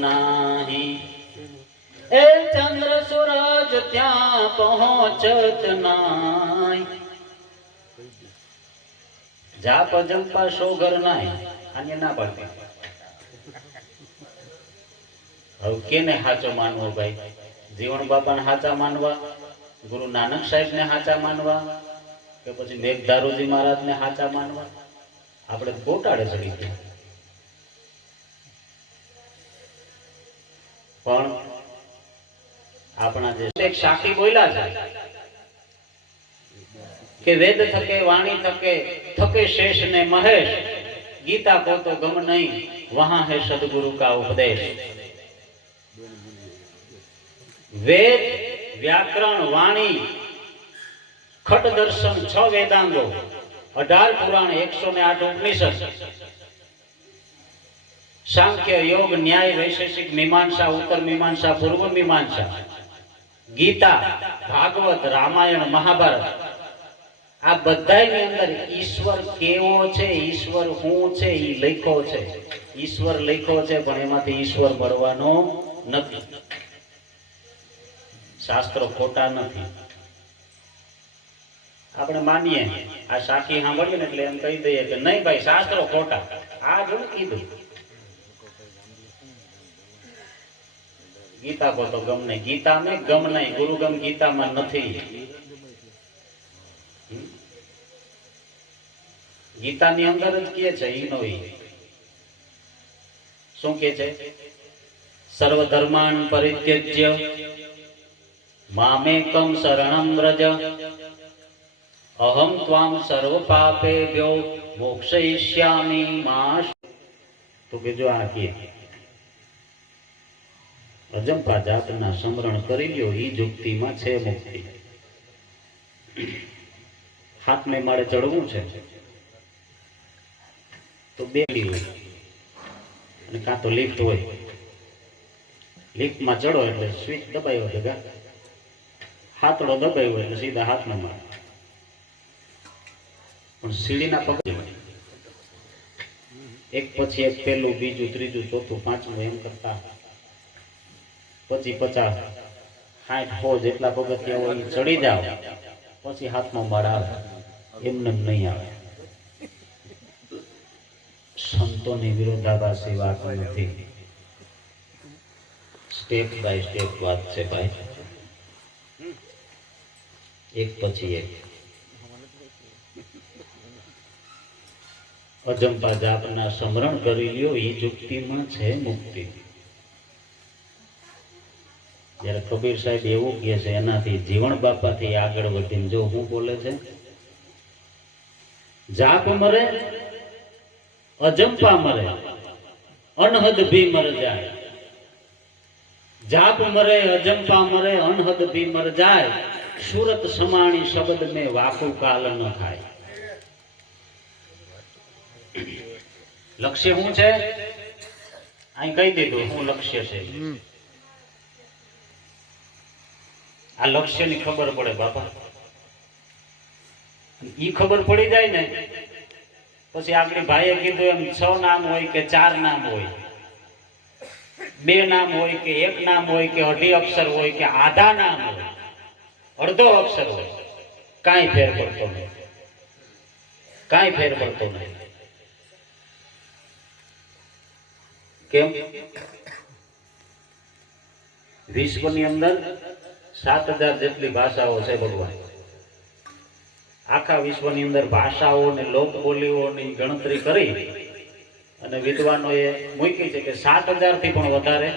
નાહી. એ ચંદ્ર સૂરજ ત્યાં પહોંચત નાય જાપ જંપા સોગર નાય અને ના પાડતી હવે કેને હાચો માનવો ભાઈ? જીવણ બાપાને હાચા માનવા, ગુરુ નાનક સાહેબને હાચા માનવા, કે પછી મેઘદારુજી મહારાજને હાચા માનવા? આપણે ગોટાળે ચડી ગયા. પણ આપણા જે એક સાખી બોલ્યા છે કે વેદ થકે, વાણી થકે થકે શેષ ને મહેશ, ગીતા કો તો ગમ નહીં, વહા હે સદગુરુ કા ઉપદેશ. વેદ, વ્યાકરણ, વાણી ખટ દર્શન, છ વેદાંગો, અઢાર પુરાણ, એકસો ને આઠ ઉપનિષદ સાંખ્ય યોગ ન્યાય વૈશેષિક મીમાંસા, ઉત્તર મીમાંસા, પૂર્વ મીમાંસા. ગીતા, ભાગવત, રામાયણ, મહાભારત. આ બધાની અંદર ઈશ્વર કેવો છે, ઈશ્વર શું છે એ લખ્યો છે. ઈશ્વર લખ્યો છે, પણ એમાંથી ઈશ્વર મળવાનો નથી. શાસ્ત્રો ખોટા નથી. આપણે માનીએ, આ સાખી સાંભળીએ ને એટલે એમ કહી દઈએ કે નહીં ભાઈ, શાસ્ત્રો ખોટા. આ જો કીધું. ગીતા કો તો ગમ નહીં. ગીતા મેં ગમ નહીં. ગુરુ ગમ ગીતામાં નથી? ગીતાની અંદર જ કે છે ઈનો શું કે છે? સર્વ ધર્માન પરિત્યજ્ય મામેકમ શરણમ વ્રજ. અહમ ત્વામ સર્વ પાપેભ્યો મોક્ષયિષ્યામિ મા તો કે જો આ કે અજંપા જાતના સમરણ કરી લ્યો એ જુક્તિમાં છે મુક્તિ. હાથને મારે ચડવું છે? તો બે અને કાં તો લિફ્ટ હોય. લિફ્ટમાં ચડો એટલે સ્વિચ દબાયો ભેગા હાથડો દબાયો એટલે સીધા હાથમાં મારે પણ સીડીના પગ એક પછી એક પહેલું બીજું, ત્રીજું, ચોથું, પાંચમું, એમ કરતા પછી પચાસ, સાઠ હો જેટલા પગથિયા હોય ચડી જાઓ. પછી હાથમાં બાળ આવે. એમને નહીં આવે. સંતોની વિરોધાભાસી વાત નથી. સ્ટેપ બાય સ્ટેપ વાત છે ભાઈ. એક પછી એક. અજંપા જાપના સમરણ કરી લ્યો એ જુક્તિમાં છે મુક્તિ. જ્યારે કબીર સાહેબ એવું કહે છે, એનાથી જીવન બાપાથી આગળ વધીને જો હું બોલે છે, જાપ મરે, અજંપા મરે, અનહદ ભી મર જાય. જાપ મરે, અજંપા મરે, અનહદ ભી મર જાય. સુરત સમાણી શબ્દ મેં વાકુ કાલ ન થાય. લક્ષ્ય શું છે? અહીં કહી દીધું શું લક્ષ્ય છે. આ લક્ષ્યની ખબર પડે બાપા ઈ ખબર પડી જાય ને પછી આગળ ભાઈએ કીધું એમ છ નામ હોય કે ચાર નામ હોય બે નામ હોય કે એક નામ હોય કે અઢી અક્ષર હોય કે આધા નામ હોય અડધો અક્ષર હોય, કાંઈ ફેર પડતો નહીં. કાંઈ ફેર પડતો નહીં. કેમ? વિશ્વની અંદર? સાત હજાર જેટલી ભાષાઓ છે ભગવાન. આખા વિશ્વની અંદર ભાષાઓ અને લોકબોલીઓની ગણતરી કરી અને વિદ્વાનોએ મૂકી છે કે સાત હજારથી પણ વધારે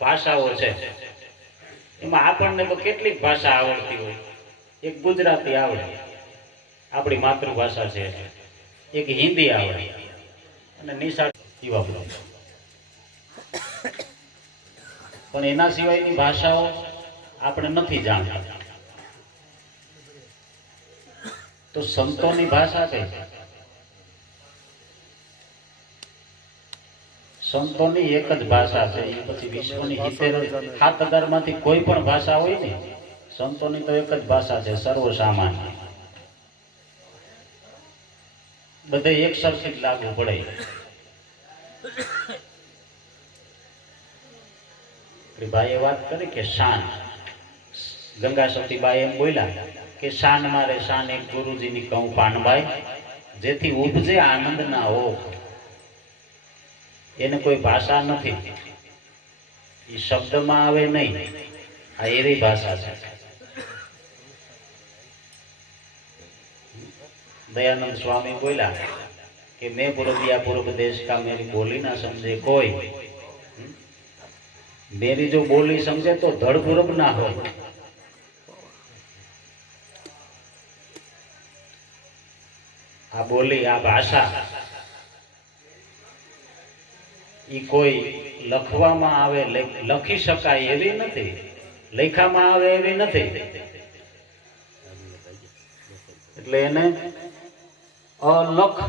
ભાષાઓ છે. એમાં આપણને તો કેટલીક ભાષા આવડતી હોય. એક ગુજરાતી આવડે. આપણી માતૃભાષા છે. એક હિન્દી આવડે. અને નિશાળ પણ એના સિવાયની ભાષાઓ આપણે નથી જાણતા. તો સંતોની ભાષા કઈ? સંતોની એક જ ભાષા છે એ પછી વિશ્વની સિત્તેર સાત હજારમાંથી કોઈ પણ ભાષા હોય ને, સંતોની તો એક જ ભાષા છે સર્વ સામાન્ય બધે એક સરખી લાગુ પડે. ભાઈએ વાત કરી કે શાન ગંગા સતીબાઈ એમ બોલ્યા કે શાન મારે શાન, એક ગુરુજીની કહું પાનભાઈ, જેથી ઉપજે આનંદ ના હો. એને કોઈ ભાષા નથી. એ શબ્દમાં આવે નહીં. આ એવી ભાષા છે. દયાનંદ સ્વામી બોલ્યા કે મેં પૂર્વિયા પૂર્વ દેશ કા મેરી બોલી ના સમજે કોઈ. મેરી જો બોલી સમજે તો ધડ પૂર્વ ના હોય. આ બોલી, આ ભાષા એ કોઈ લખવામાં આવે લખી શકાય એવી નથી. લેખામાં આવે એવી નથી. એટલે એને અલખ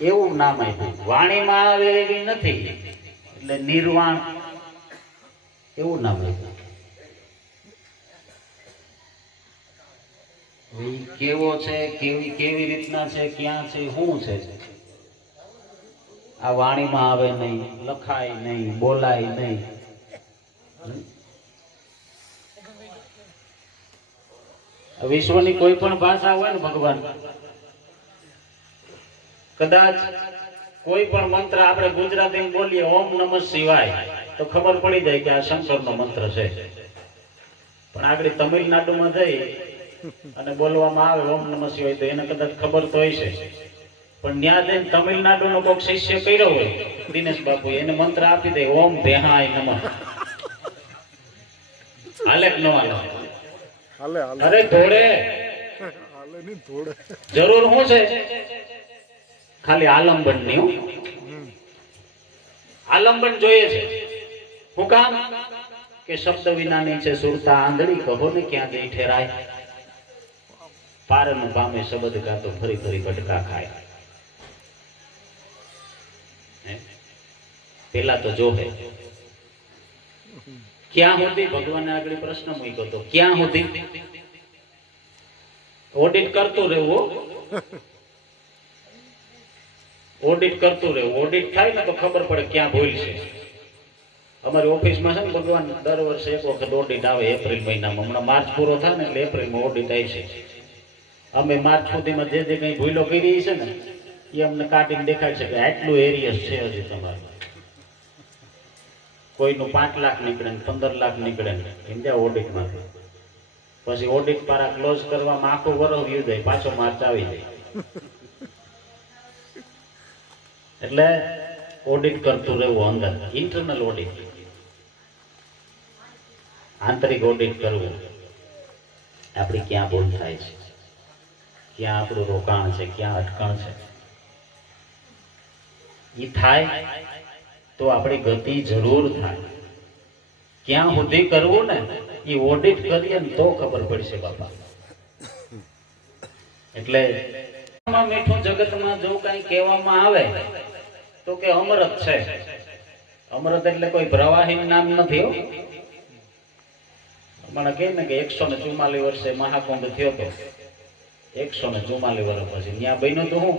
એવું નામ આપ્યું. વાણીમાં આવે એવી નથી. એટલે નિર્વાણ એવું નામ આપ્યું હવે ઈ કેવો છે, કેવી કેવી રીતના છે, ક્યાં છે, શું છે? આ વાણીમાં આવે નહીં, લખાય નહીં, બોલાય નહીં. વિશ્વની કોઈ પણ ભાષા હોય ને ભગવાન, કદાચ કોઈ પણ મંત્ર આપણે ગુજરાતી બોલીએ, ઓમ નમઃ શિવાય, તો ખબર પડી જાય કે આ શંકરનો મંત્ર છે. પણ આગળ તમિલનાડુમાં જઈ અને બોલવામાં આવે ઓમ નમઃ શિવાય તો એને કદાચ ખબર તો હશે. પણ ન્યા જઈને તમિલનાડુનો કોઈક શિષ્ય કર્યો હોય દિનેશ બાપુ એને મંત્ર આપી દે ઓમ ભેહાય નમઃ. હાલે ન હાલે? અરે ધોળે. હાલે નહીં થોડે જરૂર શું છે? ખાલી આલંબનની આલંબન જોઈએ છે. હું કામ? કે શબ્દ વિનાની છે સુરતા આંધળી કહો ને ક્યાં જઈ ઠેરાય? પારનું પામે શબ્દ ગાતો, ફરી ફરી ભટકા ખાય. પેલા તો જોહે. ક્યાં સુધી? ભગવાન આગળ પ્રશ્ન મૂક્યો તો, ક્યાં સુધી? ઓડિટ કરતું રહેવું ઓડિટ કરતું રહેવું. ઓડિટ થાય ને તો ખબર પડે ક્યાં ભૂલ છે. અમારી ઓફિસમાં છે ને ભગવાન દર વર્ષે એક વખત ઓડિટ આવે, એપ્રિલ મહિનામાં. હમણાં માર્ચ પૂરો થાય ને એટલે એપ્રિલમાં ઓડિટ આવી છે. અમે માર્ચ સુધીમાં જે જે કંઈ ભૂલો કરી છે ને, એ અમને કાઢીને દેખાય છે કે આટલું એરિયસ છે હજી તમારું. કોઈનું પાંચ લાખ નીકળે ને પંદર લાખ નીકળે ને ઇન્ડિયા ઓડિટમાંથી પછી ઓડિટ પારા ક્લોઝ કરવામાં આખું વરસ વ્યુ જાય, પાછો માર્ચ આવી જાય. એટલે ઓડિટ કરતું રહેવું અંદર ઇન્ટરનલ ઓડિટ આંતરિક ઓડિટ કરવું. આપણી ક્યાં ભૂલ થાય છે? ક્યાં આપણું રોકાણ છે, ક્યાં અટકણ છે. એ થાય તો આપણી ગતિ જરૂર થાય. ક્યાં સુધી કરવું ને એ ઓડિટ કરીએ ને તો ખબર પડશે બાપા. એટલે મીઠું જગતમાં જો કઈ કહેવામાં આવે, તો કે અમૃત છે. અમૃત એટલે કોઈ પ્રવાહી નામ નથી હમણાં કે ને કે એકસો ને ચુમ્માલીસ વર્ષે મહાકુંભ થયો તો. એકસો ને ચુમ્માલીસ વર્ષ પછી. ત્યાં બન્યું તો હું?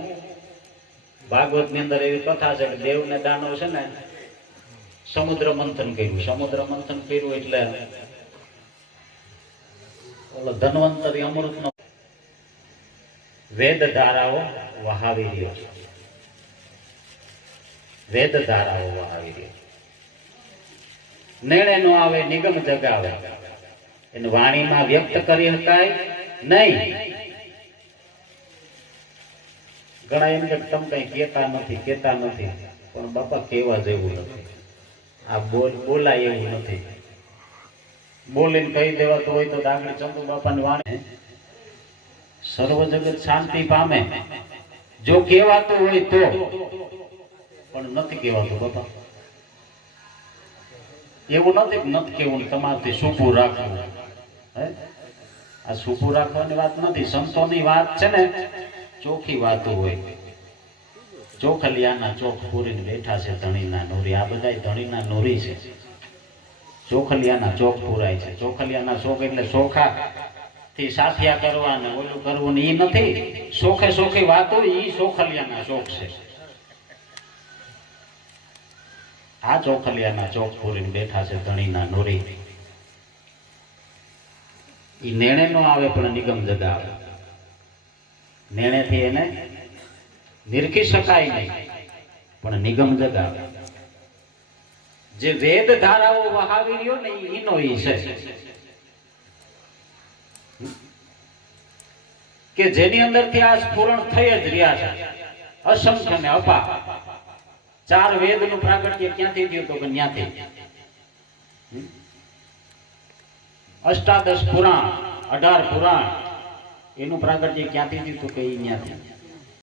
ભાગવતની અંદર એવી કથા છે કે દેવ ને દાનવ છે ને, સમુદ્ર મંથન કર્યું. સમુદ્ર મંથન કર્યું એટલે ઓલો ધનવંતરી અમૃત નો વેદ ધારાઓ વહાવી રહ્યો છે. વેદ ધારાઓ વહાવી રહ્યો નિર્ણય નો આવે, નિગમ જગાવે. એને વાણીમાં વ્યક્ત કરી શકાય નહીં. ઘણા એમ કે તમે કઈ કેતા નથી કેતા નથી, પણ બાપા કેવા જેવું નથી. આ બોલ, બોલાય એવું નથી. બોલીને કહી દેવાતું હોય તો દાગડી ચંપુ બાપાની વાણે સર્વ જગત શાંતિ પામે. જો કહેવાતું હોય તો. પણ નથી કહેવાતું બાપા. એવું નથી નથી કેવું તમારથી સૂપું રાખવું. હે? આ સૂપું રાખવાની વાત નથી, સંતોની વાત છે ને ચોખ્ખી વાતો હોય. ચોખલિયાના ચોખ પૂરીને બેઠા છે, ધણીના નોરી. આ બધા ધણીના નોરી છે. ચોખલિયાના ચોખ પૂરાય છે. ચોખલિયાના ચોખ એટલે ચોખા થી સાથિયા કરવા ને ઓલું કરવું ને એ નથી. સોખે સોખી વાતો એ ચોખલિયાના શોખ છે. આ ચોખલિયાના ચોખ પૂરીને બેઠા છે, ધણીના નોરી. એ નેણે નો આવે પણ નિગમ જગા આવે. નેણેથી એને નિરખી શકાય નહીં, પણ નિગમ જગાવે જે વેદ ધારાઓ વહાવી રહ્યો ને એનો ઈ છે. કે જેની અંદરથી આ સ્ફુરણ થઈ જ રહ્યા છે. અસંખ્ય ને અપા ચાર વેદનું પ્રાગટ્ય ક્યાંથી થયું તો કે ન્યાથી? અષ્ટાદશ પુરાણ, અઢાર પુરાણ એનું પ્રાગટ્ય ક્યાંથી તો કે ઈ ન્યાથી